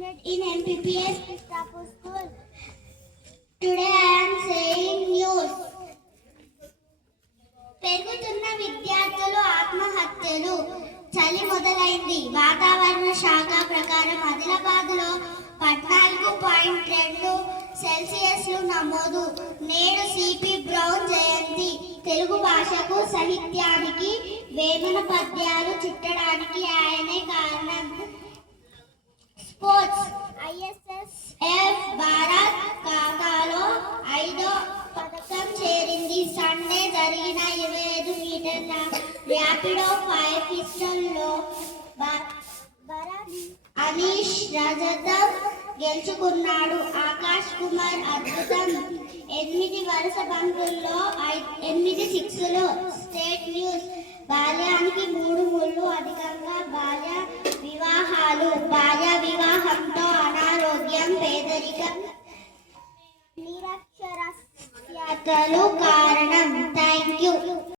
in MPPS Stafford School. Today I am saying news. పెరుగుతున్న విద్యార్థులు ఆత్మహత్యలు. చలి మొదలైంది. వాతావరణ శాఖ ప్రకారం ఆదిలాబాద్లో 14.2 సెల్సియస్లు నమోదు. నేడు సిపి బ్రౌన్ జయంతి. తెలుగు భాషకు సాహిత్యానికి వేమన పద్యాలు చుట్టడానికి ఆయనే కారణం. స్పోర్ట్స్ ISSF భారత్ ఖాతాలో 5వ పథకం చేరింది. సండే జరిగిన 25 మీటర్ల ర్యాపిడో ఫైర్ పిస్టల్లో అనీష్ రజతం గెలుచుకున్నాడు. ఆకాష్ కుమార్ అద్భుతం. 8 వరుస బంతుల్లో 8 సిక్స్లు. State news. బాల్యానికి 3 ముళ్ళు అధికంగా బాల్య వివాహాలు. బాల్య వివాహంతో అనారోగ్యం, పేదరికం, నిరక్షరాస్యతలు కారణం. Thank you.